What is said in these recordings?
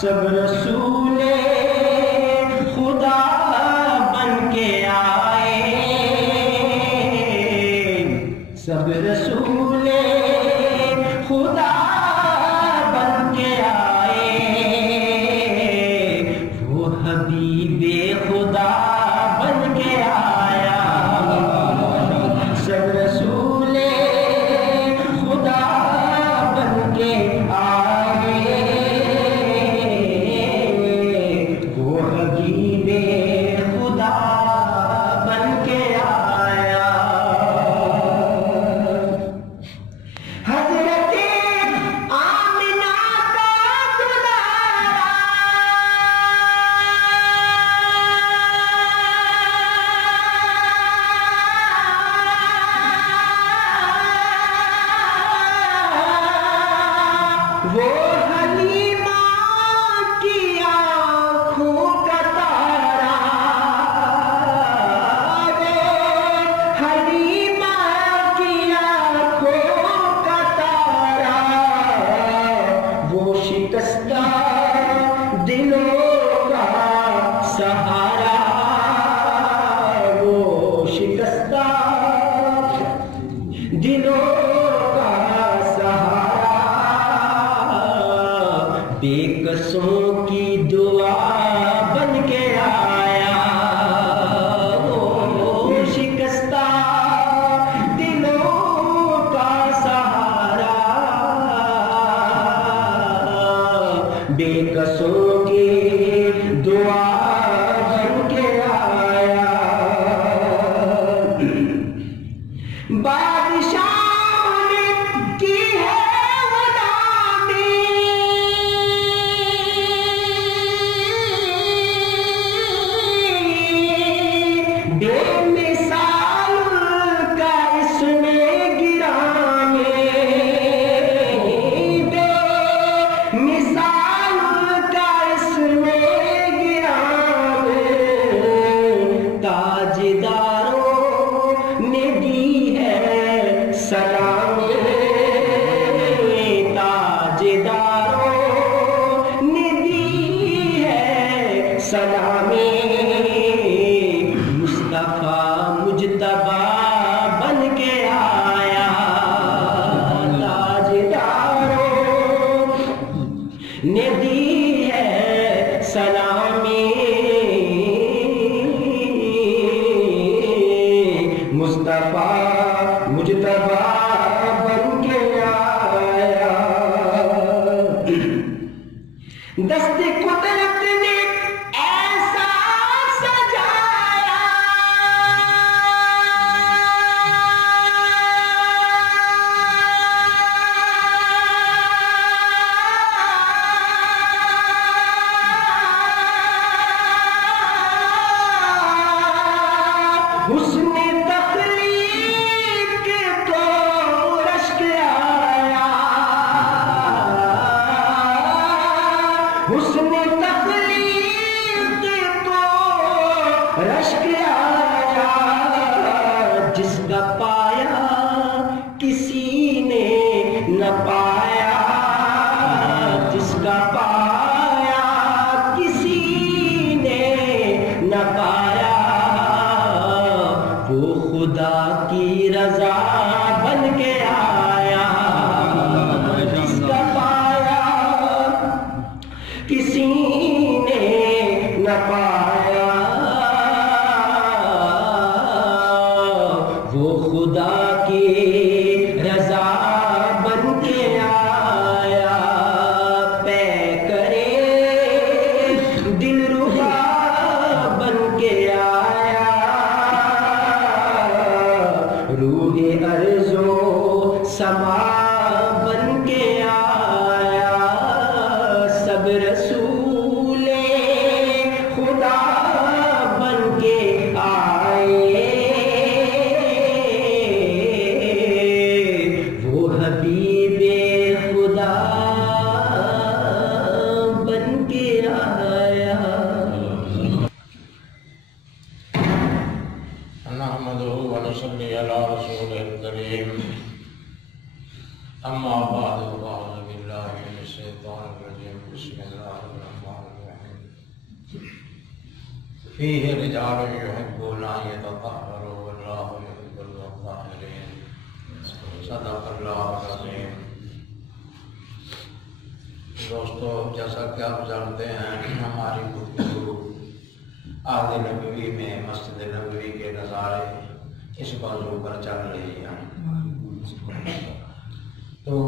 سب رسول خدا بن کے آئے، سب رسول خدا بن کے آئے، وہ حبیب خدا بن کے آیا، سب رسول خدا بن کے آئے، وہ حبیب خدا بن کے آیا۔ حضرت آمنہ کا دلارا، وہ حلیمہ کی آنکھوں کا تارا، حلیمہ کی آنکھوں کا تارا، وہ شکستہ دلوں کا سہارا، وہ شکستہ دلوں کا سہارا، بے قصوں کی دعا بن کے آیا، وہ شکستہ دلوں کا سہارا، بے قصوں کی دعا بن کے آیا۔ بادشاہ نے کی ہے غلامی، بے مثال کا اس میں گرامی، بے مثال کا اس میں گرامی، تاجداروں نے دی ہے سلامی، تاجداروں نے دی ہے سلامی، مصطفیٰ مجتبیٰ بن کے آیا، تاجداروں نے دی ہے سلامی، مصطفیٰ مجتبیٰ بن کے آیا۔ دست قدرت نے ایسا سجایا، حسن تخلیق کو رشک آیا، حسن تخلیق کو رشک آیا، جس کا پایا کسی نے نہ پایا، جس کا پایا کسی نے نہ پایا، وہ خدا کی رضا بن کے آیا، جس کا پایا کسی نے نہ پایا، وہ خدا کی رضا بن کے آیا، پے کرے دل ربا بن کے آیا، روح ارض و سما بن کے آیا، سب رسول خدا بن کے آئے، وہ حبیب خدا بن کے آیا۔ نحمده ونصلي على رسوله الكريم، أما بعد فأعوذ بالله من الشيطان الرجيم بسم الله الرحمن الرحيم فيه رجال يحبون أن يتطهروا والله يحب المطهرين صدق اللہ العظیم. دوستو، جیسا کہ آپ جانتے ہیں ہماری گفتگو عہد نبوی میں مسجد نبوی کے نظارے اس موضوع پر چل رہی ہیں. تو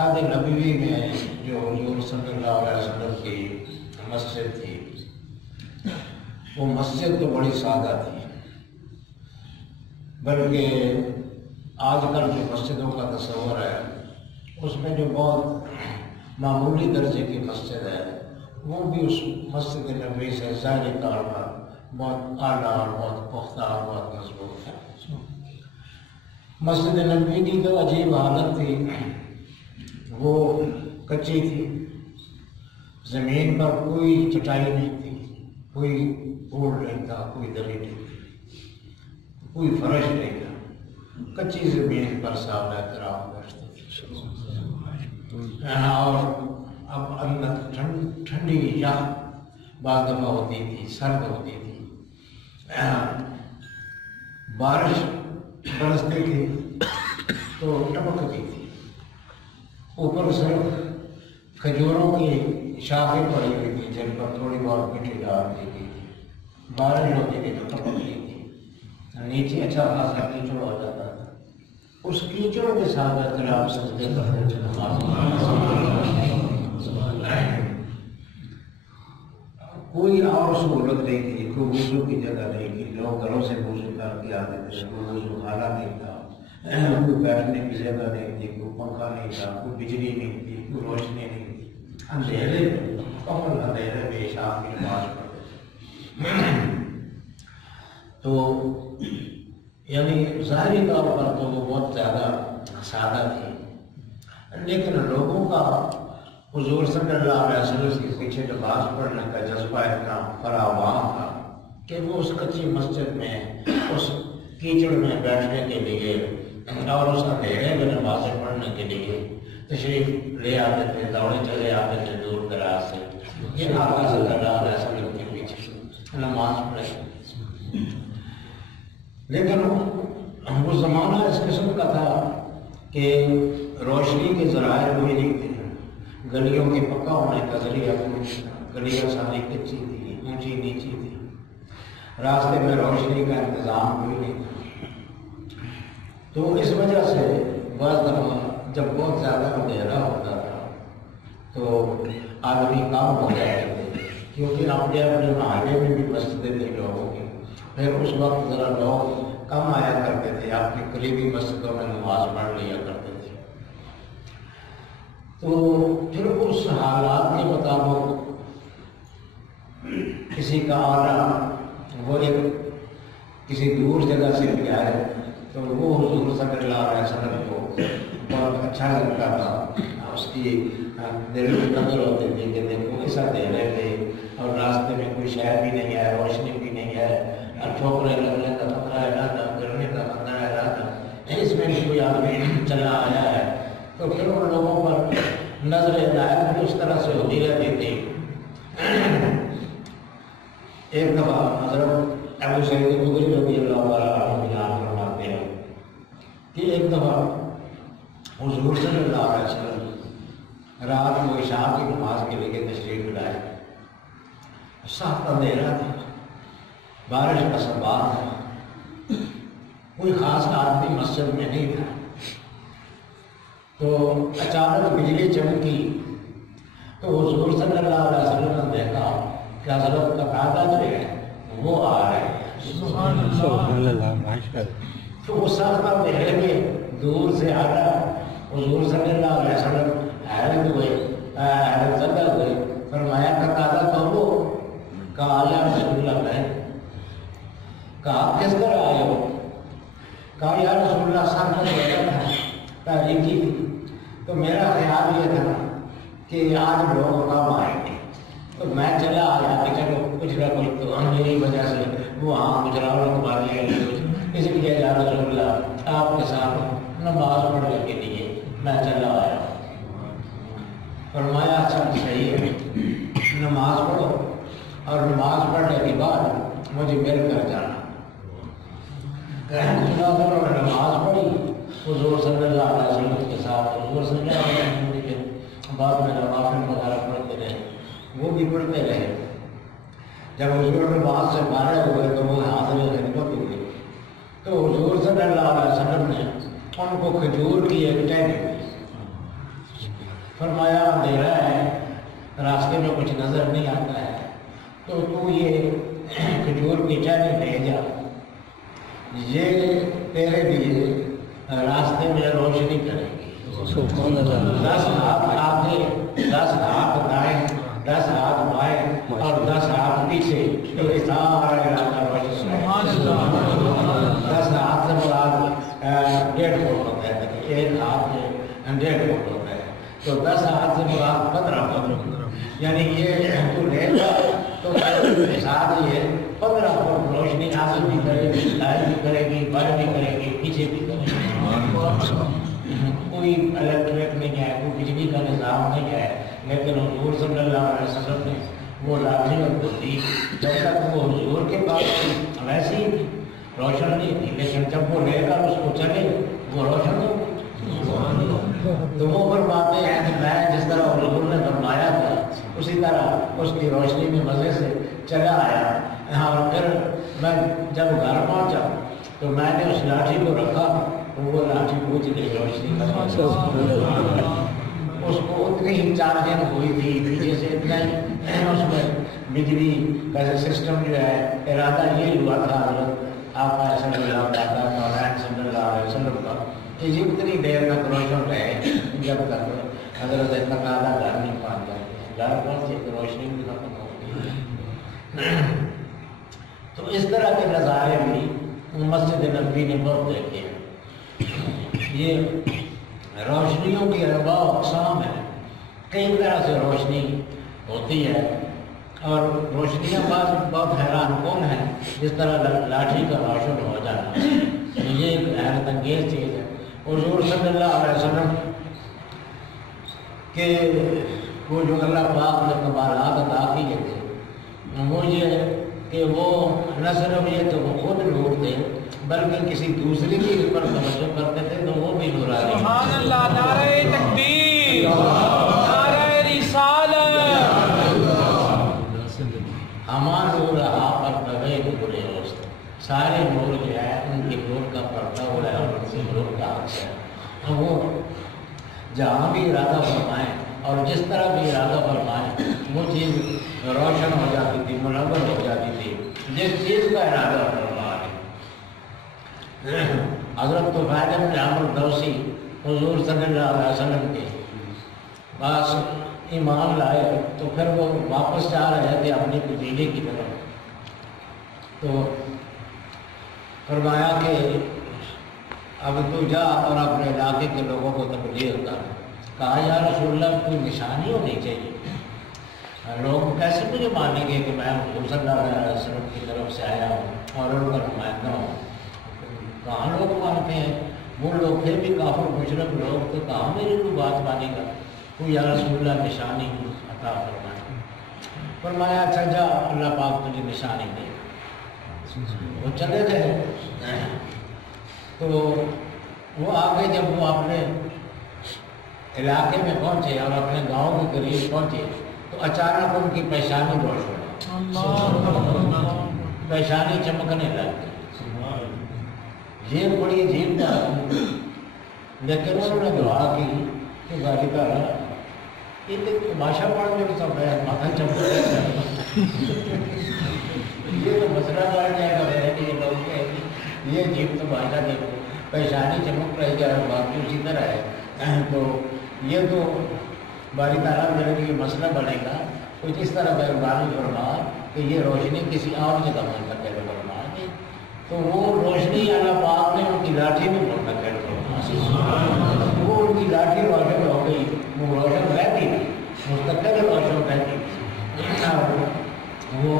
عہد نبوی میں جو حضور صلی اللہ علیہ وسلم کی مسجد تھی وہ مسجد تو بڑی سادہ تھی، بلکہ آج کل جو مسجدوں کا تصور ہے اس میں جو بہت معمولی درجے کی مسجد ہے وہ بھی اس مسجد نبوی سے ظاہری طور پر بہت اعلیٰ اور بہت پختہ اور بہت مضبوط ہے. مسجد نبوی کی تو عجیب حالت تھی، وہ کچی تھی، زمین پر کوئی چٹائی نہیں تھی، کوئی پھوڑ نہیں تھا، کوئی دری نہیں تھی، کوئی فرش نہیں تھا، کچی زمین پر صحابہ کرام بیٹھتے تھے. اور اب اندر ٹھنڈی یخ بعض دفعہ ہوتی تھی، سرد ہوتی تھی، بارش برستی تھی تو ٹپکتی تھی، اوپر صرف کھجوروں کی شاخیں پڑی ہوئی تھی جن پر تھوڑی بہت مٹی ڈال دی گئی تھی. بارش ہوتی تھی تو ٹپکتی تھی، نیچے اچھا خاصا کیچڑ ہو جاتا تھا. اس کیچڑ کے ساتھ اگر آپ سجدے کرتے تھے کوئی اور سہولت نہیں تھی، کوئی وضو کی جگہ نہیں تھی، لوگ گھروں سے وضو کر کے آتے تھے، کوئی وضو خانہ نہیں تھا، کوئی بیٹھنے کی جگہ نہیں تھی، کوئی پنکھا نہیں تھا، کوئی بجلی نہیں تھی، کوئی روشنی نہیں تھی. اندھیرے کمل اندھیرے میں شام کی نماز پڑھتے تھے. تو یعنی ظاہری طور پر تو وہ بہت زیادہ سادہ تھی، لیکن لوگوں کا حضور صلی اللہ علیہ وسلم کے پیچھے نماز پڑھنے کا جذبہ اتنا فراوان تھا کہ وہ اس کچی مسجد میں اس کیچڑ میں بیٹھنے کے لیے اور اس اندھیرے میں نمازیں پڑھنے کے لیے تشریف لے آتے تھے، دوڑے چلے آتے تھے دور دراز سے. یہ آقا صلی اللہ علیہ وسلم کے پیچھے نماز پڑھے. لیکن وہ زمانہ اس قسم کا تھا کہ روشنی کے ذرائع کوئی نہیں تھے، گلیوں کے پکا ہونے کا ذریعہ کوئی نہیں تھا، گلیاں ساری کچی تھی، اونچی نیچی تھی، راستے میں روشنی کا انتظام کوئی نہیں تھا. تو اس وجہ سے بعض دفعہ جب بہت زیادہ اندھیرا ہوتا تھا تو آدمی کم ہو جاتے تھے، کیونکہ اپنے اپنے محلے میں بھی مسجدیں تھیں لوگوں کی. پھر اس وقت ذرا لوگ کم آیا کرتے تھے، اپنی قریبی مسجدوں میں نماز پڑھ لیا کرتے تھے. تو پھر اس حالات کے مطابق کسی کا آنا وہ ایک کسی دور جگہ سے بھی آئے تو وہ حضور صلی اللہ علیہ وسلم کو بہت اچھا لگتا تھا. اس کی دل میں قدر ہوتی تھی کہ دیکھو ایسا دے رہے تھے اور راستے میں کوئی شہر بھی نہیں ہے، روشنی بھی نہیں ہے، ٹھوکرے لگنے کا خطرہ ہے نہ گرنے کا خطرہ ہے نہ اس میں بھی کوئی آدمی چلا آیا ہے. تو پھر ان لوگوں پر نظر عنایت بھی اس طرح سے ہوتی رہتی تھی. ایک دفعہ حضرت ابو سعید خدری رضی اللہ عنہ بیان فرماتے ہیں کہ ایک دفعہ حضور صلی اللہ علیہ وسلم رات کو عشاء کی نماز کے لیے تشریف لائے. سخت اندھیرا تھا، بارش کا سبات تھا، کوئی خاص آدمی مسجد میں نہیں تھا. تو اچانک بجلی چمکی تو حضور صلی اللہ علیہ وسلم نے دیکھا کہ حضرت کا دادا جو ہے وہ آ رہے ہیں. تو وہ سخت اندھیرے میں دور سے آتا حضور صلی اللہ علیہ وسلم حیرت ہوئے، حیرت زدہ ہوئے. فرمایا کہ دادا تو وہ کہا یا رسول اللہ میں کہا کس طرح آئے ہو؟ کہا یا رسول اللہ سر میں دیکھا تھا تاریخی تھی تو میرا خیال یہ تھا کہ آج لوگ کم آئیں گے تو میں چلا آیا کہ چلو کچھ نہ کچھ تو ہم میری وجہ سے وہاں گجراؤں کو مارے اس لیے یا رسول اللہ آپ کے ساتھ نماز پڑھنے کے لیے میں چلا آیا. فرمایا سب صحیح ہے، نماز پڑھو اور نماز پڑھنے کے بعد مجھے مل کر جانا. انہوں نے نماز پڑھی حضور صلی اللہ علیہ وسلم کے ساتھ. حضور صلی اللہ علیہ وسلم کے بعد میں نوافل وغیرہ پڑھتے رہے، وہ بھی پڑھتے رہے. جب حضور نماز سے فارغ ہوئے تو وہ حاضر خدمت ہوئی تو حضور صلی اللہ علیہ وسلم نے ان کو کھجور کی ایک ٹہنی دی. فرمایا اندھیرا ہے، راستے میں کچھ نظر نہیں آتا ہے، تو یہ کھجور کی ٹہنی لے جا، یہ تیرے لیے راستے میں روشنی کرے گی. 10 ہاتھ آگے، 10 ہاتھ دائیں، 10 ہاتھ بائیں اور 10 ہاتھ پیچھے، تو سارا علاقہ روشن ہے. 10 ہاتھ سے مراد 1.5 فٹ ہوتا ہے، ایک ہاتھ میں 1.5 فٹ ہوتا ہے، تو 10 ہاتھ سے مراد 15 فٹ. یعنی یہ تو لے گا تو ساتھ یہ 15 فٹ روشنی حاصل بھی کرے گی، دائیں بھی کرے گی، بائیں بھی کرے گی، پیچھے بھی کرے گی. کوئی الیکٹرک نہیں ہے، کوئی بجلی کا نظام نہیں ہے، لیکن حضور صلی اللہ علیہ وسلم نے وہ لاٹھی اور دی. جب تک وہ حضور کے پاس ویسے ہی روشن نہیں تھی، لیکن جب وہ لے کر اس کو چلے وہ روشن ہو. تو وہ فرماتے ہیں کہ میں جس طرح حضور نے فرمایا تھا اسی طرح اس کی روشنی میں مزے سے چلا آیا. اور پھر میں جب گھر پہنچا تو میں نے اس لاٹھی کو رکھا تو وہ لاٹھی بجھ گئی روشنی کا. اس کو اتنی ہی چارجنگ ہوئی تھی پیچھے سے، اتنا ہی اس میں بجلی کا سسٹم جو ہے ارادہ یہ ہوا تھا حضرت آپ صلی اللہ علیہ وسلم کا کہ یہ اتنی دیر تک روشن رہے جب تک حضرت تقاضا گھر نہیں پہنچ جائے. گھر پہنچے تو روشنی بھی ختم ہو گئی. تو اس طرح کے نظارے بھی مسجد نبوی نے بہت دیکھے ہیں. یہ روشنیوں کی انواع و اقسام ہیں، کئی طرح سے روشنی ہوتی ہے اور روشنیاں بعض بہت حیران کن ہیں، جس طرح لاٹھی کا روشن ہو جانا، یہ ایک حیرت انگیز چیز ہے. حضور صلی اللہ علیہ وسلم کہ وہ جو اللہ پاک نے کمالات عطا کیے تھے وہ یہ کہ وہ نہ صرف یہ کہ وہ خود نور تھے بلکہ کسی دوسری چیز پر توجہ کرتے تھے تو وہ بھی نورانی. سبحان اللہ، نعرہ تکبیر، نعرہ رسالت. ہما نور ہا پر طبع نور اوست، سارے نور جو ہے ان کے نور کا پردہ ہو رہا ہے اور ان سے نور کا عکس ہے. وہ جہاں بھی ارادہ فرمائیں اور جس طرح بھی ارادہ فرمائیں وہ چیز روشن ہو جاتی تھی، منور ہو جاتی تھی جس چیز کا ارادہ فرمائیں. حضرت طفیل بن عمرو دوسی حضور صلی اللہ علیہ وسلم کے پاس ایمان لائے تو پھر وہ واپس جا رہے تھے اپنی قبیلے کی طرف. تو فرمایا کہ اب تو جا اور اپنے علاقے کے لوگوں کو تبلیغ کر. کہا یا رسول اللہ کوئی نشانی ہونی چاہیے، لوگ کیسے مجھے مانیں گے کہ میں حضور صلی اللہ علیہ وسلم کی طرف سے آیا ہوں اور ان کا نمائندہ ہوں. کہاں لوگ مانتے ہیں؟ وہ لوگ پھر بھی کافر مشرک لوگ، تو کہاں میری کوئی بات مانے گا؟ کوئی یا رسول اللہ نشانی عطا فرمائے. فرمایا اچھا جا اللہ پاک تجھے نشانی دے. وہ چلے گئے تو وہ آگے جب وہ اپنے علاقے میں پہنچے اور اپنے گاؤں کے قریب پہنچے تو اچانک ان کی پیشانی روشن ہوئی، پیشانی چمکنے لگ گئی. یہ بڑی عجیب بات، لیکن انہوں نے دعا کی کہ باری تعالیٰ یہ تماشا پڑھ کے سب ہے ماتھا چمک یہ تو مسئلہ بڑھ جائے گا میرے لیے. لوگ کہیں گے یہ عجیب تماشا دیکھو، پیشانی چمک رہی ہے اور باقی اسی طرح ہے، تو یہ تو باری تعالیٰ میرے لیے مسئلہ بنے گا. کچھ اس طرح مہربانی فرما کہ یہ روشنی کسی اور جگہ منتقل فرما. تو وہ روشنی اللہ پاک نے ان کی لاٹھی میں منتقل فرما. وہ ان کی لاٹھی روشن ہو گئی، وہ روشن رہتی تھی، مستقل روشن رہتی تھی. وہ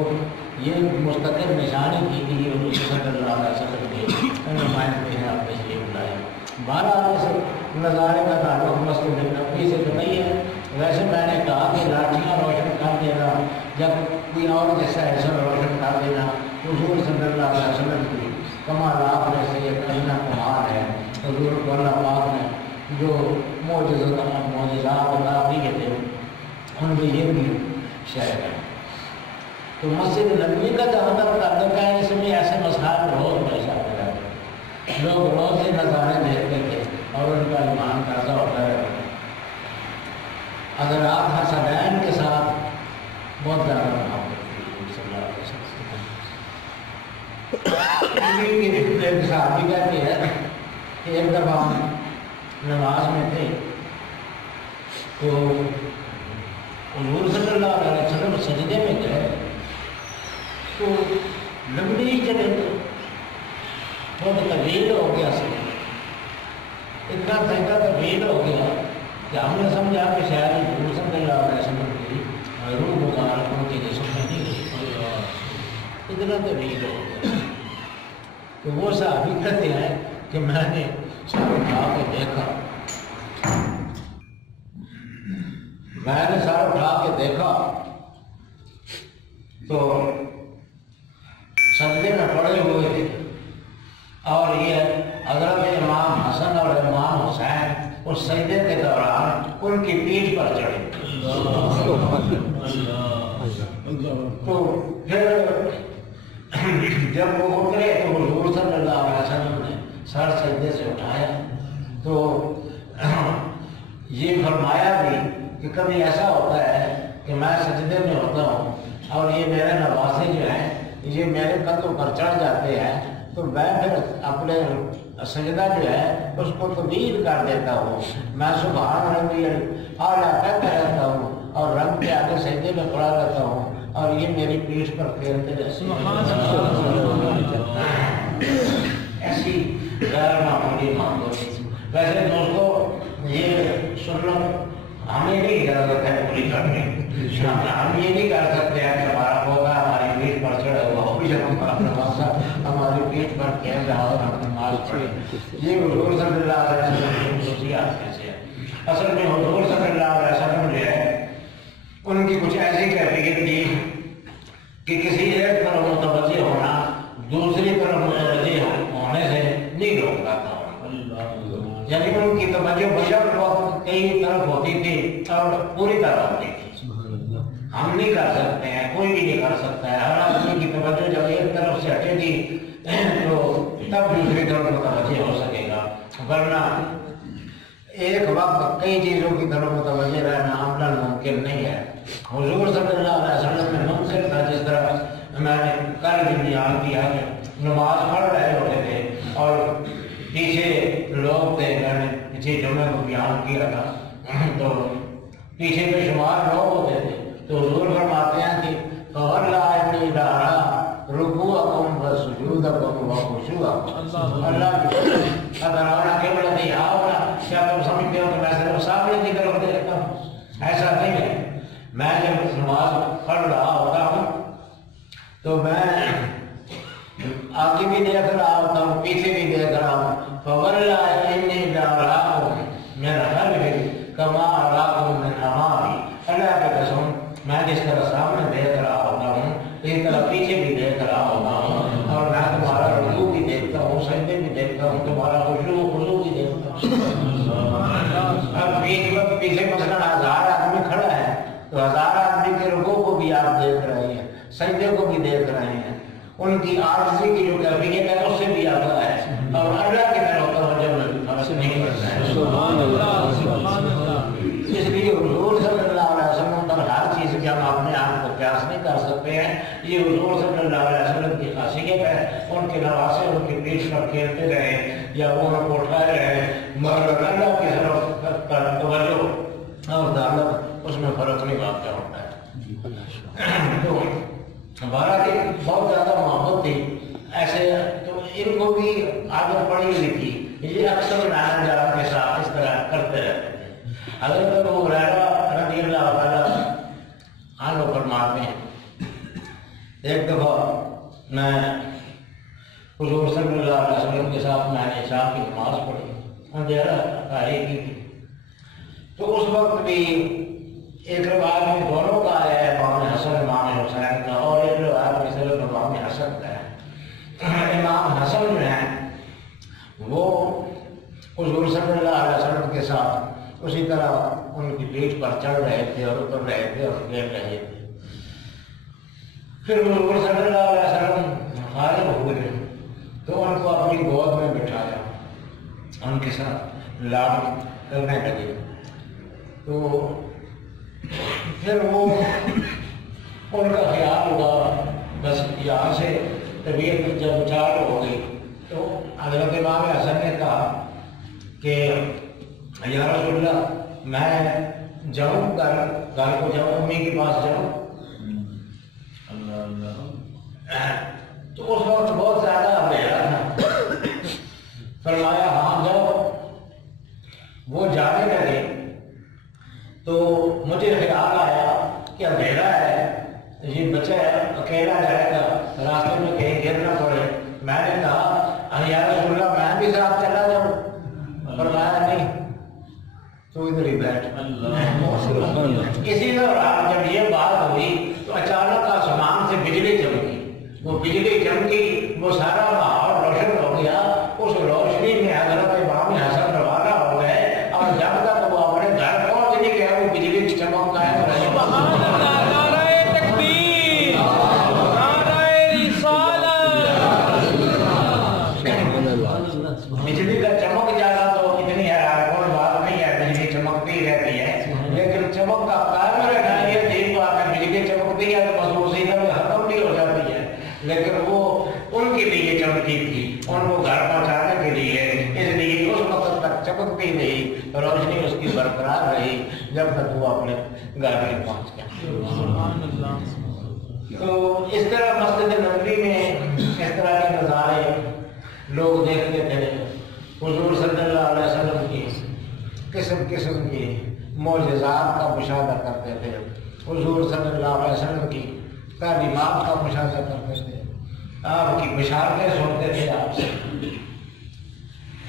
یہ مستقل نشانی تھی کہ یہ حضور صلی اللہ علیہ وسلم کے نمائندے ہیں، آپ تشریف لائے. بہرحال اس نظارے کا تعلق مسجد نبوی سے تو نہیں ہے. ویسے میں نے کہا کہ لاٹیاں روشن کر دینا جب کوئی اور جیسا ایسا روشن کر دینا حضور صلی اللہ علیہ وسلم کی کمالات میں سے یہ کلمہ کمال ہے. حضور کو اللہ پاک نے جو معجزات عطا کیے تھے ان میں یہ بھی شہر ہے. تو مسجد نبوی کا جہاں تک تعلق ہے اس میں ایسے مسائل روز پیش آتے رہتے ہیں. لوگ روز سے نظارے دیکھتے تھے اور ان کا ایمان تازہ ہوتا ہے. اگر آپ حسنین کے ساتھ بہت زیادہ محبت ایک صحابی کہتی ہے کہ ایک دفعہ ہم نماز میں تھے تو حضور صلی اللہ علیہ وسلم سجدے میں گئے تو لمبی جگہ بہت طویل ہو گیا سجدہ. اتنا سجدہ طویل ہو گیا کہ ہم نے سمجھا کہ شاید حضور صلی اللہ علیہ وسلم کی روح مبارک ان کے جسم میں نہیں گئی. اتنا طویل ہو گیا تو وہ صحابی کہتے ہیں کہ میں نے سر اٹھا کے دیکھا تو سجدے میں پڑے ہوئے تھے اور یہ حضرت امام حسن اور امام حسین اس سجدے کے دوران ان کی پیٹھ پر چڑھے. تو پھر جب وہ اترے تو حضور صلی اللہ علیہ وسلم نے سر سجدے سے اٹھایا تو یہ فرمایا بھی کہ کبھی ایسا ہوتا ہے کہ میں سجدے میں ہوتا ہوں اور یہ میرے نوازے جو ہیں یہ میرے قدموں پر چڑھ جاتے ہیں تو میں پھر اپنے سجدہ جو ہے اس کو طویل کر دیتا ہوں. میں سبحان ربی اعلیٰ کہتا رہتا ہوں اور رب کے آگے سجدے میں پڑا رہتا ہوں اور یہ میری پیٹھ پر پھیرتے رہتے ہیں. ایسی غیر معمولی معمولی. ویسے دوستوں یہ سنت ہمیں نہیں ضرورت ہے پوری کرنے. ہم یہ نہیں کر سکتے ہیں کہ ہمارا پودا ہماری پیٹھ پر چڑھا ہوا ہو جب ہماری پیٹھ پر کھیل رہا ہو ہم مال چھوڑے. یہ حضور صلی اللہ علیہ وسلم کی خصوصیات میں سے ہے. اصل میں حضور صلی اللہ علیہ وسلم جو ہے ان کی کچھ ایسی کیفیت تھی کہ کسی ایک طرف متوجہ ہونا دوسری طرف متوجہ ہونے سے نہیں روکتا تھا. یعنی ان کی توجہ بشر وقت کئی طرف ہوتی تھی اور پوری طرح ہوتی تھی. ہم نہیں کر سکتے ہیں, کوئی بھی نہیں کر سکتا ہے. ہر آدمی کی توجہ جب ایک طرف سے ہٹے گی تو تب دوسری طرف متوجہ ہو سکے گا, ورنہ ایک وقت کئی چیزوں کی طرف متوجہ رہنا عملاً ممکن نہیں ہے. حضور صلی اللہ علیہ وسلم میں ممکن تھا, جس طرح میں نے کل بھی بیان کیا کہ نماز پڑھ رہے ہوتے تھے اور پیچھے لوگ تھے, میں نے پیچھے جمعہ کو بیان کیا تھا تو پیچھے بے شمار لوگ ہوتے تھے تو حضور فرماتے ہیں کہ فَوَاللَّهِ إِنِّي لَأَرَىٰ رُكُوعَكُمْ وَسُجُودَكُمْ وَخُشُوعَكُمْ. اللہ کی ادرانا قبلتی آونا, کیا تم سمجھتے ہو کہ میں صرف سامنے کی طرف دیکھتا ہوں؟ ایسا نہیں ہے. میں جب نماز پڑھ رہا ہوتا ہوں تو میں آگے بھی دیکھ رہا ہوتا ہوں پیچھے بھی دیکھ رہا ہوں. فَوَاللَّهِ إِنِّي لَأَرَاكُمْ مِنْ خَلْفِي كَمَا أَرَاكُمْ مِنْ أَمَامِي. اللہ کی قسم میں جس طرح سامنے دیکھ رہا ہوتا ہوں اسی طرح پیچھے بھی دیکھ رہا ہوتا ہوں اور میں تمہارا رکوع بھی دیکھتا ہوں, سجدے بھی دیکھتا ہوں, تمہارا خضوع بھی دیکھتا ہوں. اب پیچھے مثلا 1000 آدمی کھڑا ہے تو 1000 آدمی کے رکوع کو بھی آپ دیکھ رہے ہیں, سجدے کو بھی دیکھ رہے ہیں. ان کی عاجزی کی جو کیفیت ہے اس سے بھی آگاہ ہے اور اللہ کی طرف توجہ نہیں کرتا ہے. سبحان اللہ, سبحان اللہ. اس لیے حضور صلی اللہ علیہ وسلم پر ہر چیز کے ہم اپنے آپ کو قیاس نہیں کر سکتے ہیں. یہ حضور صلی اللہ علیہ وسلم کی خاصیت ہے. ان کے نواسے ان کی پیٹھ پر کھیلتے رہے یا وہ ان کو اٹھائے رہے, مگر اللہ کی طرف توجہ اور تعلق اس میں فرق نہیں واقع ہوتا ہے. تو ہمارا بہت زیادہ محبت تھی ایسے, تو ان کو بھی عادت پڑی ہوئی تھی. یہ اکثر نانا جان کے ساتھ اس طرح کرتے رہتے تھے. حضرت ابو ہریرہ رضی اللہ تعالیٰ عنہ فرماتے ہیں ایک دفعہ میں حضور صلی اللہ علیہ وسلم کے ساتھ میں نے عشاء کی نماز پڑھی, اندھیرا تاریکی کی, تو اس وقت بھی ایک روایت میں دونوں کا ہے، امام حسن امام حسین کا، اور ایک روایت میں صرف امام حسن کا ہے۔ امام حسن جو ہیں وہ حضور صلی اللہ علیہ وسلم کے ساتھ اسی طرح ان کی پیٹھ پر چڑھ رہے تھے اور اتر رہے تھے اور کھیل رہے تھے۔ پھر حضور صلی اللہ علیہ وسلم فارغ ہوئے تو ان کو اپنی گود میں بٹھایا، ان کے ساتھ لاڈ کرنے لگے۔ تو پھر وہ ان کا خیال ہوا، بس یہاں سے طبیعت جب چال ہو گئی تو حضرت امام حسن نے کہا کہ یا رسول اللہ میں جاؤں گھر کو جاؤں، امی کے پاس جاؤں؟ تو اس وقت بہت زیادہ اندھیرا تھا۔ فرمایا ہاں جاؤ۔ وہ جانے لگے تو مجھے خیال آیا کہ اندھیرا ہے، یہ بچہ اکیلا جائے گا، راستے میں کہیں گر نہ پڑے۔ میں نے کہا یا رسول اللہ میں بھی ساتھ چلا جاؤں؟ فرمایا نہیں، تو ادھر ہی بیٹھ۔ اسی دوران جب یہ بات ہوئی تو اچانک آسمان سے بجلی چمکی۔ وہ بجلی چمکی، وہ سارا ماحول روشن ہو گیا۔ اس روشنی میں حضرت امام حسن روانہ ہو گئے، اور جب تک وہ اپنے گھر پہنچ نہیں گیا وہ بجلی چمک قائم رہی۔ بجلی کا چمک جانا تو اتنی حیران کن بات نہیں ہے، بجلی چمکتی رہتی ہے، لیکن چمک کا قائم رہنا یہ ٹھیک بات ہے۔ بجلی چمکتی ہے تو بس اسی طرح ختم بھی ہو جاتی ہے، لیکن وہ ان کے لیے چمکی تھی، ان کو گھر پہنچانے کے لیے، اس لیے اس وقت تک چمکتی رہی، روشنی اس کی برقرار رہی جب تک وہ اپنے گھر میں پہنچ گیا۔ تو اس طرح مسجد نبوی میں اس طرح کے نظارے لوگ دیکھتے تھے۔ حضور صلی اللہ علیہ وسلم کی قسم قسم کی معجزات کا مشاہدہ کرتے تھے، حضور صلی اللہ علیہ وسلم کی تعلیمات کا مشاہدہ کرتے تھے، آپ کی بشارتیں سنتے تھے۔ آپ سے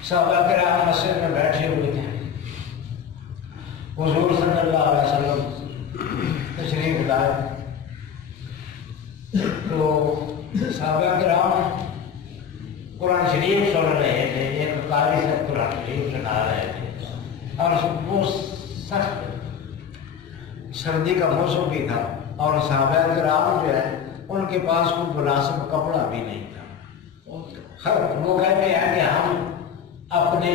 صحابہ کرام مسجد میں بیٹھے ہوئے تھے، حضور صلی اللہ علیہ وسلم تشریف لائے تو صحابہ کرام قرآن شریف سن رہے تھے، ایک قاری سے قرآن شریف سنا رہے تھے، اور وہ سخت سردی کا موسم بھی تھا، اور صحابہ کرام جو ہے ان کے پاس کوئی مناسب کپڑا بھی نہیں تھا۔ وہ کہتے ہیں کہ ہم اپنے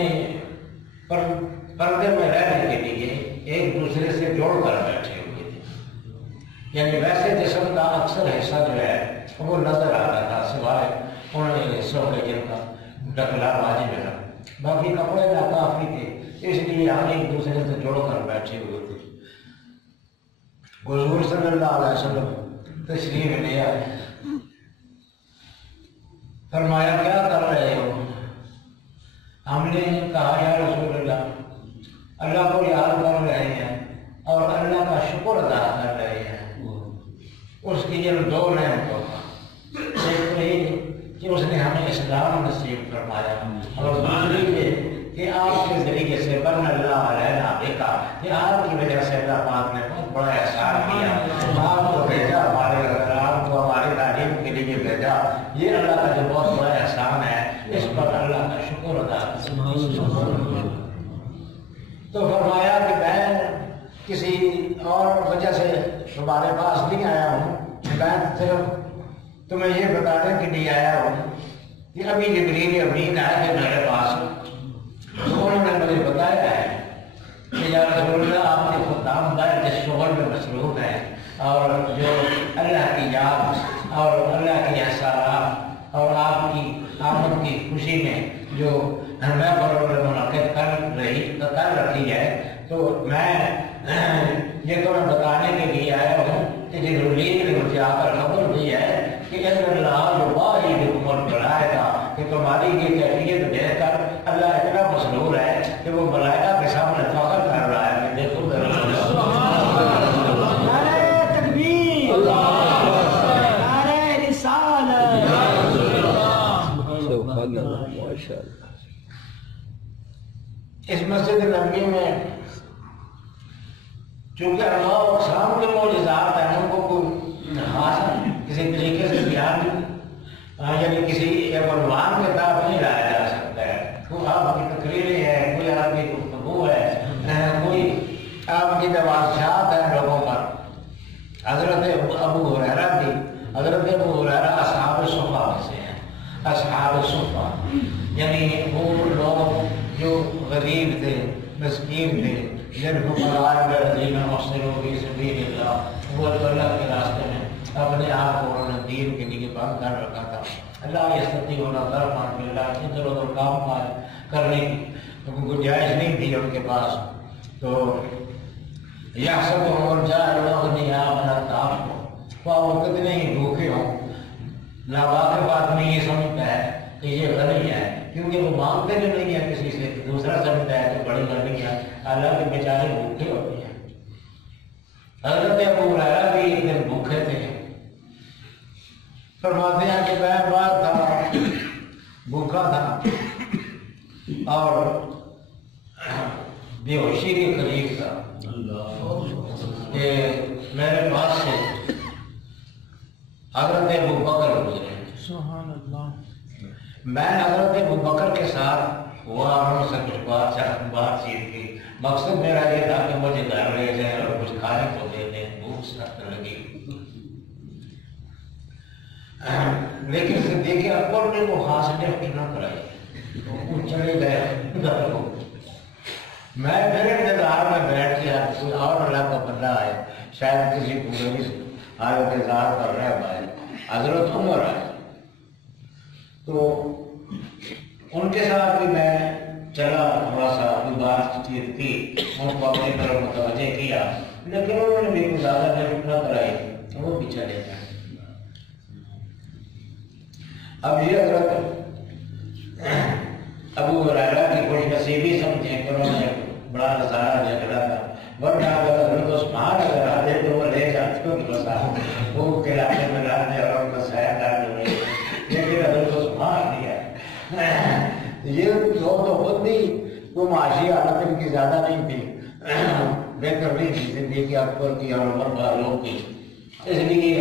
پردے میں رہنے کے لیے ایک دوسرے سے جوڑ کر بیٹھے ہوئے تھے، یعنی ویسے جسم کا اکثر حصہ جو ہے وہ نظر آتا تھا، سوائے ان حصوں کے جن کا ڈکلا واجب ہے، باقی کپڑے ناکافی تھے، اس لیے ہم ایک دوسرے سے جوڑ کر بیٹھے ہوئے تھے۔ حضور صلی اللہ علیہ وسلم تشریف لے آئے، فرمایا کیا کر رہے ہو؟ ہم نے کہا یا رسول اللہ، اللہ کو یاد کر رہے ہیں اور اللہ کا شکر ادا کر رہے ہیں اس کی ان دو نعمتوں کا، ایک یہ کہ اس نے ہمیں اسلام نصیب فرمایا، اور دوسری یہ کہ آپ کے ذریعے سے بن اللہ علینا دیکھا کہ آپ کی وجہ سے اللہ پاک نے بہت بڑا احسان کیا، آپ کو بھیجا ہمارے گھر، آپ کو ہماری تعلیم کے لیے بھیجا، یہ اللہ کا جو بہت بڑا احسان ہے، اس پر اللہ کا شکر ادا کریں۔ تو فرمایا کہ میں کسی اور وجہ سے تمہارے پاس نہیں آیا ہوں، میں صرف تمہیں یہ بتانے کے لیے آیا ہوں کہ ابھی جبریل امین آئے تھے میرے پاس، انہوں نے مجھے بتایا ہے کہ یا رسول اللہ آپ کے خدام باہر جس شغل میں مصروف ہیں، اور جو اللہ کی یاد اور اللہ کی احسانات اور آپ کی آمد کی خوشی میں جو محفل منعقد کر رکھی ہے، تو میں یہ تمہیں بتانے کے لیے آیا ہوں کہ جبریل نے مجھے آ کر خبر دی ہے کہ اللہ جو باہی حکومت بڑھائے گا کہ تمہاری یہ کیفیت دیکھ کر اللہ اتنا مسرور ہے کہ وہ ملائکہ کے سامنے فخر کر رہا ہے کہ دیکھو اس مسجد نبوی میں چونکہ انواع و اقسام کے معجزات ہیں، ان کو کوئی خاص کسی طریقے سے بیان یعنی کسی ایک عنوان کے تحت نہیں لایا جا سکتا ہے. کوئی آپ کی تقریریں ہیں، کوئی آپ کی گفتگو ہے، کوئی آپ کی بادشاہت ہے لوگوں پر. حضرت ابو ہریرہ بھی، حضرت ابو ہریرہ اصحاب صفہ میں سے ہیں. اصحاب صفہ یعنی وہ لوگ جو غریب تھے، مسکین تھے، جن کو وہ اللہ کے راستے میں اپنے آپ کو انہوں نے دین کے لیے بند کر رکھا تھا. اللہ یہ ستی ہونا در مان کے اللہ ادھر ادھر کام کرنے کی گنجائش نہیں تھی ان کے پاس. تو یہ سب اور جائے لوگ نہیں وہ کتنے ہی بھوکے ہوں، ناواقف آدمی یہ سمجھتا ہے کہ یہ غنی ہے، کیونکہ وہ مانگتے بھی نہیں ہے کسی سے. دوسرا سمجھتا ہے کہ بڑی غنی ہے، اللہ کے بیچارے بھوکے ہوتے ہیں. حضرت ابو ہریرہ بھی ایک دن بھوکے تھے. فرماتے ہیں کہ میں بار تھا، بھوکا تھا اور بے ہوشی کے قریب تھا کہ میرے پاس سے حضرت ابو بکر گزرے. سبحان اللہ. میں حضرت ابو بکر کے ساتھ ہوا، ان سے کچھ بات چیت کی. مقصد میرا یہ تھا کہ مجھے گھر لے جائیں اور کچھ کھانے کو دے دیں، بھوک سخت لگی. لیکن صدیق اکبر نے وہ خاص لفٹ نہ کرائی، وہ چلے گئے گھر کو. میں پھر انتظار میں بیٹھ گیا کوئی اور اللہ کا بندہ آئے، شاید کسی پورے سے آج انتظار کر رہے بھائی. حضرت عمر آئے تو ان کے ساتھ بھی میں چلا، تھوڑا سا کوئی بات چیت کی، ان کو اپنی طرف متوجہ کیا، لیکن انہوں نے بھی کوئی زیادہ لفٹ نہ کرائی، وہ بھی چلے گئے. اب یہ حضرت ابو ہریرہ کی خوش نصیبی سمجھیں کہ انہوں نے بڑا نظارہ جھگڑا تھا، ورنہ اگر حضرت عثمان اگر آتے تو وہ لے جاتے تو بسا وہ علاقے میں لاتے اور ان کا سایہ کر دیں، لیکن حضرت عثمان نہیں ہے. یہ دو تو خود بھی وہ معاشی حالت ان کی زیادہ نہیں تھی، بہتر نہیں تھی زندگی اکبر کی اور عمر فاروق کی، اس لیے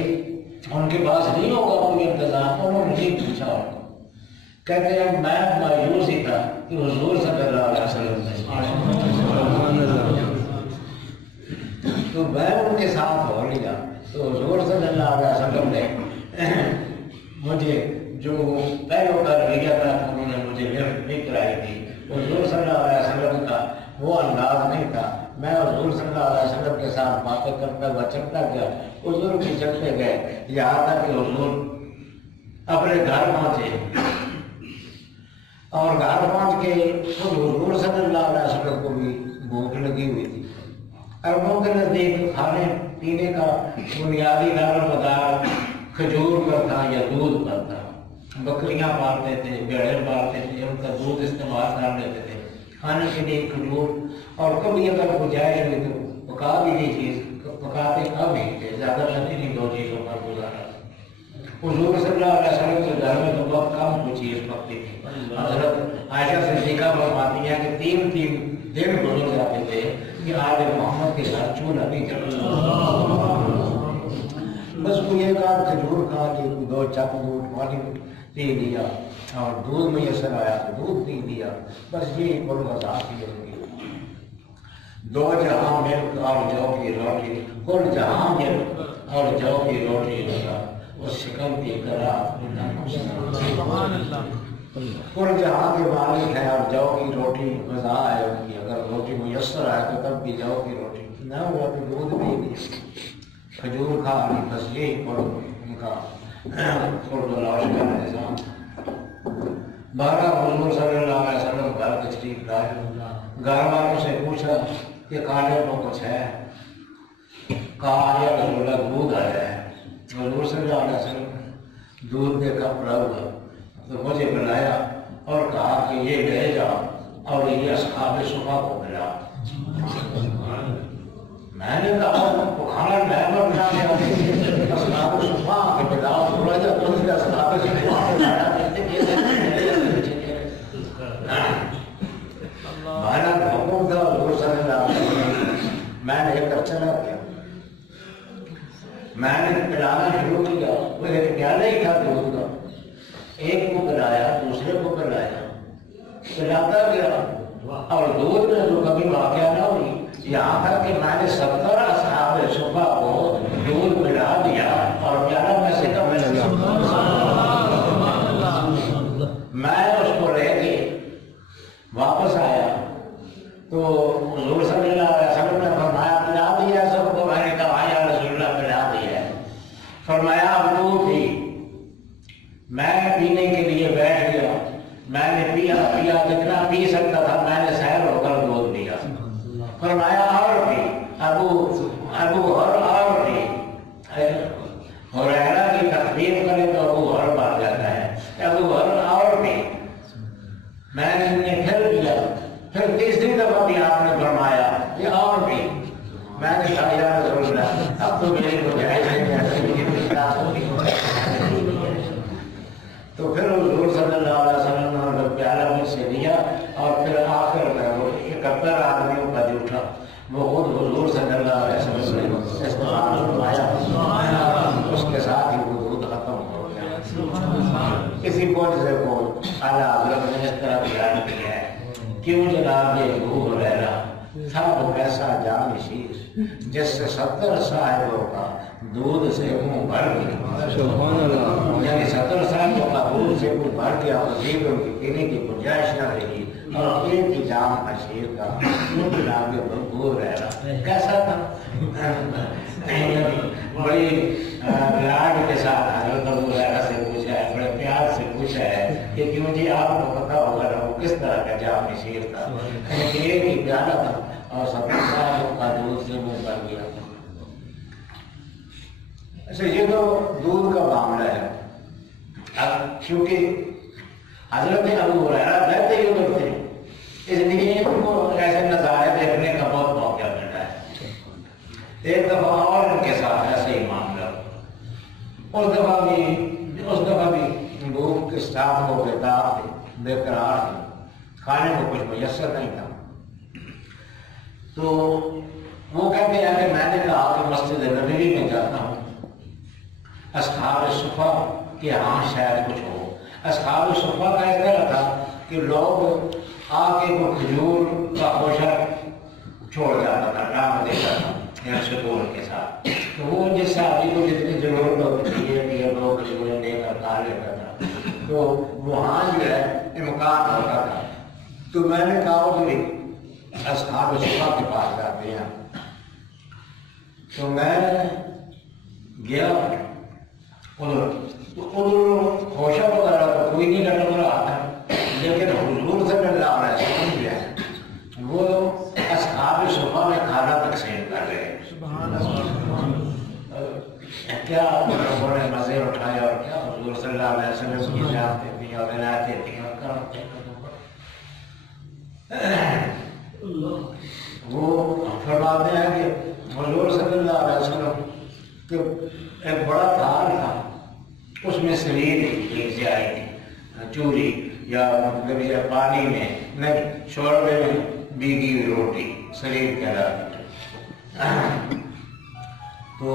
ان کے پاس نہیں ہوگا کوئی انتظام. انہوں نے نہیں پوچھا ان کو. کہتے ہیں میں مایوس ہی تھا کہ حضور صلی اللہ علیہ وسلم تو میں ان کے ساتھ ہو لیا. تو حضور صلی اللہ علیہ وسلم نے مجھے جو پہلو کا رویہ تھا انہوں نے مجھے لفٹ نہیں کرائی تھی. حضور صلی اللہ علیہ وسلم کا وہ انداز نہیں تھا. میں حضور صلی اللہ علیہ وسلم کے ساتھ باتیں کرتا ہوا چلتا گیا، حضور بھی چلتے گئے، یہاں تک کہ حضور اپنے گھر پہنچے اور گھر پہنچ کے خود حضور صلی اللہ علیہ وسلم کو بھی بھوک لگی ہوئی تھی. عربوں کے نزدیک کھانے پینے کا بنیادی دار و مدار کھجور پر تھا یا دودھ پر تھا. بکریاں پالتے تھے، بھیڑیں پالتے تھے، ان کا دودھ استعمال کر لیتے تھے کھانے کے لیے کھجور. اور کبھی اگر گنجائش ہوئی تو پکا بھی نہیں چیز، پکاتے کم ہی تھے، زیادہ لگتی نہیں دو چیزوں پر گزارا. حضور صلی اللہ علیہ وسلم کے گھر میں تو بہت کم کوئی چیز پکتی تھی. حضرت عائشہ صدیقہ فرماتی ہیں کہ تین دن گزر جاتے تھے کہ آج محمد کے گھر چولہا نہیں جلتا. بس کوئی ایک آدھ کھجور کھا لی، کوئی دو چک دودھ پانی پی لیا اور دودھ میسر آیا تو دودھ پی لیا. بس یہی بڑی وضاحت کی ہوگی. دو جہاں ملک اور جو کی روٹی، کل جہاں ملک اور جو کی روٹی ہوگا وہ شکم کی کرا. کل جہاں کے مالک ہے اور جو کی روٹی غذا ہے ان کی. اگر روٹی میسر آئے تو تب بھی جو کی روٹی نہ ہوا تو دودھ پی لیا، کھجور کھا لی. بس یہی پڑھو ان کا خرد و لاش کا نظام. بارہ حضور صلی اللہ علیہ وسلم گھر تشریف لائے. گھر والوں سے پوچھا کہ کھانے کو کچھ ہے؟ کہا یا رسول اللہ دودھ آیا ہے. حضور صلی اللہ علیہ وسلم دودھ دے کر پڑا ہوا تو مجھے بلایا اور کہا کہ یہ لے جا اور یہ اصحاب صفہ کو ملا. میں نے کہا کھانا میں بنا دیا اصحاب صفہ کے بلا تھوڑا جا تو اصحاب صفہ حکم تھا حضور صلی اللہ علیہ وسلم میں لے کر چلا گیا. میں نے پلانا شروع کیا. وہ ایک پیالہ ہی تھا دودھ کا. ایک کو پلایا, دوسرے کو پلایا, پلاتا گیا. اور دودھ میں جو کبھی واقعہ نہ ہوئی, یہاں تک کہ میں نے 70 اصحاب صفا کو دودھ پلا دیا اور پیالہ میں سے کم میں اس کو لے کے واپس آیا تو حضور صلی اللہ علیہ وسلم نے فرمایا پلا دیا سب کو. میں نے کہا یا رسول اللہ پلا دیا. فرمایا اب تو تھی. میں پینے کے لیے بیٹھ گیا. میں نے پیا جتنا پی سکتا تھا. میں نے سیر ہو کر دودھ پیا. فرمایا اور بھی ابو اور بھی. ہریرہ کی تخفیف کرے تو ابو ہر بھاگ جاتا ہے. ابو اور بھی. میں نے پھر کیا. پھر تیسری دفعہ بھی آپ نے فرمایا یہ اور بھی. میں نے کہا یا رسول اللہ اب تو میری گنجائش تو پھر حضور صلی اللہ علیہ وسلم نے پیالہ مجھ سے لیا اور پھر آخر میں وہ 71 آدمیوں کا جھوٹا وہ خود حضور صلی اللہ علیہ وسلم نے استعمال فرمایا. اس کے ساتھ ہی وہ دودھ ختم ہو گیا. کسی معجزے کو اعلیٰ حضرت نے اس طرح بیان کیا ہے. کیوں جناب یہ ابو ہریرہ تھا وہ ایسا جانشین جس سے 70 صاحبوں کا دودھ سے منہ بھر گیا. سبحان اللہ. یعنی 70 صاحبوں کا دودھ سے منہ بھر گیا. مزید ان کی پینے کی گنجائش نہ رہی. اور ایک ہی جام اشیر کا جناب ابو ہریرہ کیسا تھا. بڑی لاڈ کے ساتھ حضرت ابو ہریرہ سے پوچھا ہے, بڑے پیار سے پوچھا ہے کہ کیوں جی آپ کو پتا ہوگا وہ کس طرح کا جام شیر تھا. ایک ہی پیالہ تھا اور 70 صاحبوں کا دودھ سے منہ بھر گیا. اچھا یہ تو دودھ کا معاملہ ہے. اب کیونکہ حضرت ابو ہریرہ رہتے ہی ادھر تھے اس لیے ان کو ایسے نظارے دیکھنے کا بہت موقع ملتا ہے. ایک دفعہ اور ان کے ساتھ ایسے ہی معاملہ. اس دفعہ بھی لوگ کے ساتھ وہ بیدار تھے, بے قرار تھے, کھانے کو کچھ میسر نہیں تھا. تو وہ کہتے ہیں کہ میں نے کہا کہ مسجد نبوی میں جاتا ہوں, اصحاب صفا کہ ہاں شاید کچھ ہو. اصحاب صفا کا اس طرح تھا کہ لوگ آ کے وہ کھجور کا خوشہ چھوڑ جاتا تھا, ڈال دیتا تھا یا سکون کے ساتھ. تو وہ جس صحابی کو جتنی ضرورت ہوتی تھی کہ لوگ کھجوریں لے کر کھا لیتا تھا, تو وہاں جو ہے امکان ہوتا تھا. تو میں نے کہا کہ اصحاب صفا کے پاس جاتے ہیں. تو میں گیا ادھر خوشہ وغیرہ تو کوئی نہیں لٹک رہا تھا, لیکن حضور صلی اللہ علیہ وسلم جو ہے وہ اصحاب صفا میں کھانا تقسیم کر رہے ہیں. کیا لوگوں نے مزے اٹھائے اور کیا حضور صلی اللہ علیہ وسلم کی جانتے تھیں اور عنایتیں تھیں اور کرتے تھے. وہ فرماتے ہیں کہ حضور صلی اللہ علیہ وسلم کہ ایک بڑا تھال تھا, اس میں سریر ایک آئی تھی, چوری یا مطلب یہ پانی میں نہیں شوربے میں بھیگی ہوئی روٹی سریر کہلاتی. تو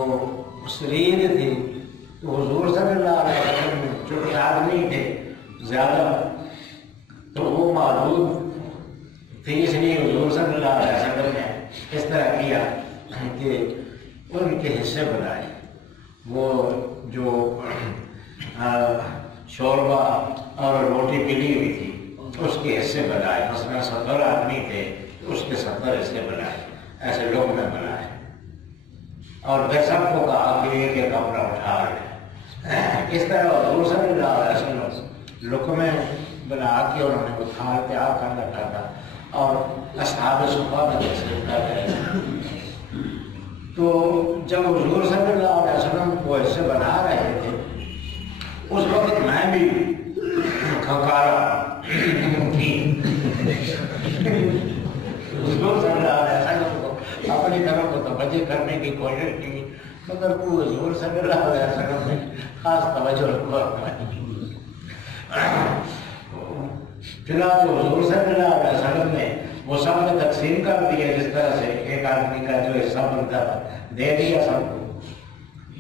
سریر تھی. تو حضور صلی اللہ علیہ وسلم جو آدمی تھے زیادہ, تو وہ معدود تھے, اس لیے حضور صلی اللہ علیہ وسلم نے اس طرح کیا کہ ان کے حصے بنائے. وہ جو شوربہ اور روٹی پلی ہوئی تھی اس کے حصے بنائے. مثلا 70 آدمی تھے, اس کے 70 حصے بنائے, ایسے لوگ میں بنائے. اور پھر سب کو کہا کہ ایک ایک کپڑا اٹھا لے. اس طرح حضور صلی اللہ علیہ وسلم لقمے بنا کے انہوں نے وہ تھال تیار کر رکھا تھا اور اصحاب صفا میں تقسیم کر رہے تھے. تو جب حضور صلی اللہ علیہ وسلم وہ حصے بنا رہے تھے اس وقت میں بھی کھنکارا تھی. حضور صلی اللہ علیہ وسلم کو اپنی طرف توجہ کرنے کی کوشش کی, مگر وہ حضور صلی اللہ علیہ وسلم نے خاص توجہ رکھا. چنانچہ حضور صلی اللہ علیہ وسلم نے وہ سب نے تقسیم کر دیا جس طرح سے ایک آدمی کا جو حصہ بنتا تھا دے دیا سب کو.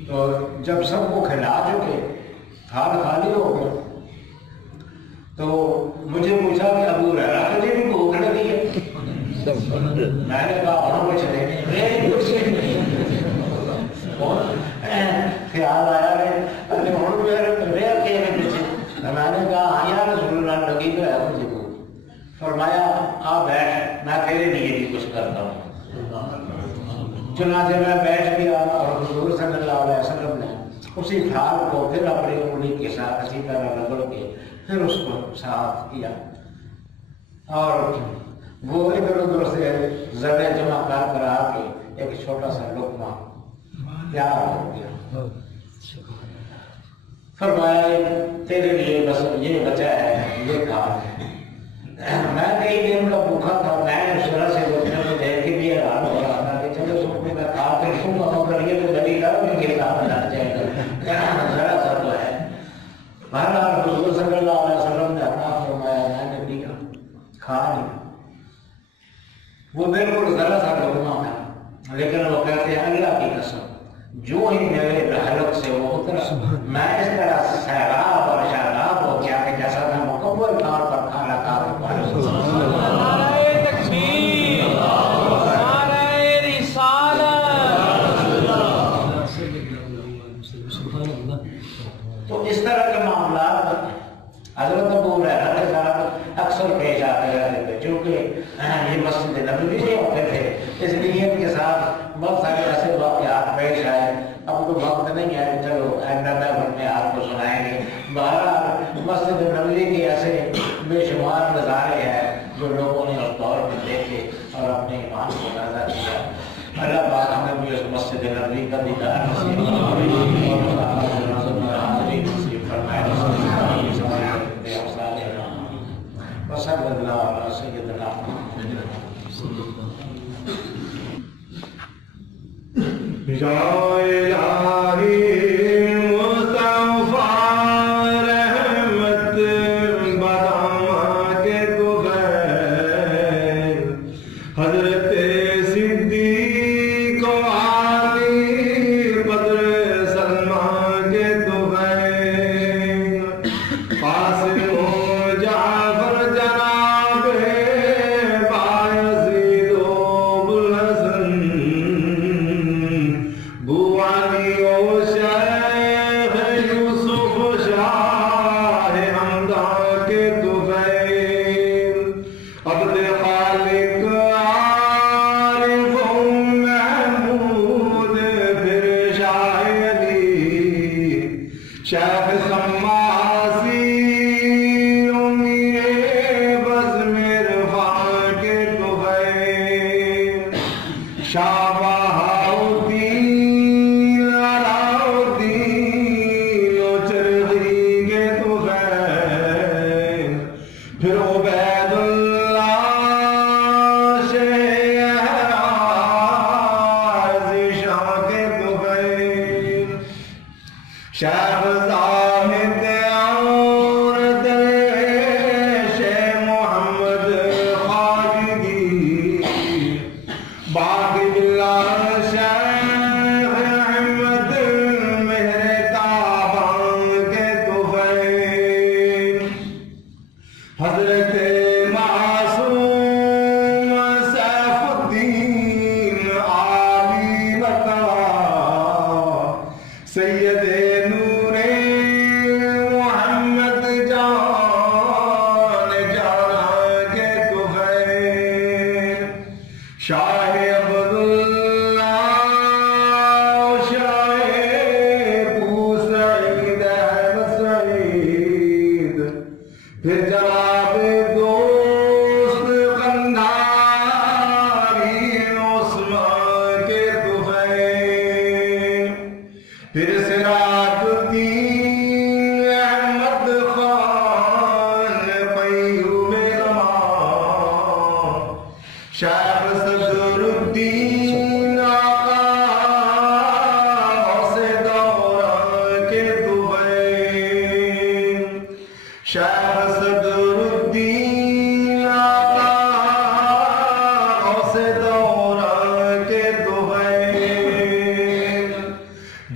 تو جب سب کو کھلا چکے تھال خالی ہو گیا تو مجھے پوچھا کہ ابو ہریرہ تجھے بھی بھوک لگی ہے؟ میں نے کہا ہاں کچھ نہیں خیال آیا ہے میں نے کہا ہاں یا رسول اللہ لگی تو ہے مجھے کو. فرمایا آ بیٹھ میں تیرے لیے بھی کچھ کرتا ہوں. چنانچہ میں بیٹھ گیا اور حضور صلی اللہ علیہ وسلم نے اسی تھال کو پھر اپنی انگلی کے ساتھ اسی طرح رگڑ کے پھر اس کو صاف کیا اور وہ ادھر ادھر سے ذرے جمع کر آ کے ایک چھوٹا سا لقمہ تیار ہو گیا. فرمایا تیرے لیے بس یہ بچا ہے یہ کھا. میں کئی دن کا بھوکا تھا. میں اس طرح سے بچنے کو دیکھ کے بھی حیران ہو رہا تھا کہ چلو سب کو میں کھا کر سوں گا مگر یہ تو دلیل ہے کہ یہ کام بنا جائے گا ذرا سا تو ہے. بہرحال حضور صلی اللہ علیہ وسلم نے عطا فرمایا. میں نے لیا کھا لیا. وہ بالکل ذرا سا لقمہ تھا لیکن وہ کہتے ہیں اللہ کی قسم جو ہی میرے حلق سے وہ اترا میں اس طرح سیراب اور شاداب ہو گیا کہ جیسا میں مکمل طور پر کھانا کھا رہا ہوں. نعرہ تکبیر، نعرہ رسالت. تو اس طرح کے معاملات حضرت ابو ہریرہ کے ساتھ اکثر پیش آتے رہتے تھے چونکہ یہ مسجد نبوی سے ہوتے تھے اس لیے ان کے ساتھ بہت سارے ایسے واقعات پیش آئے. اب تو وقت نہیں ہے چلو میں آپ کو سنائیں گے. بہرحال مسجد نبوی کے ایسے بے شمار نظارے ہیں جو لوگوں نے اس دور میں دیکھے اور اپنے ایمان کو تازہ کیا. اللہ پاک ہمیں بھی اس مسجد نبوی کا دیدار نصیب فرمائے. وصلی اللہ علیہ سیدنا یا الہی مصطفیٰ رحمت بداما کے تو غیر حضرت صدیق و علی بدر سلمان کے تو غیر قاسم و جعفر جناب بایزید و ابوالحسن بو علی و شیخ یوسف شاہ حمدان کے طفیل عبد خالق عارف محمود پھر شاہ علی شیخ سماسی امیر بزم عرفان کے طفیل شاہ بہاؤدین علاؤدین و چرغی کے طفیل پھر عبید اللہ شیخ شاہ کے طفیل شیخ زاہد اور درویش محمد خواجگی باقی باللہ شیخ احمد مہرتابان کے طفیل حضرت معصوم سیف الدین عالی بطا سید نور محمد جان جانا کے طفیل شاہ عبداللہ شاہ بوسعید احمد سعید پھر جناب دوست قنداری عثمان کے طفیل پھر سراج الدین احمد خان قیوم زمان شیخ صدر الدین آقا غوث دوران کے طفیل شیخ صدر الدین آقا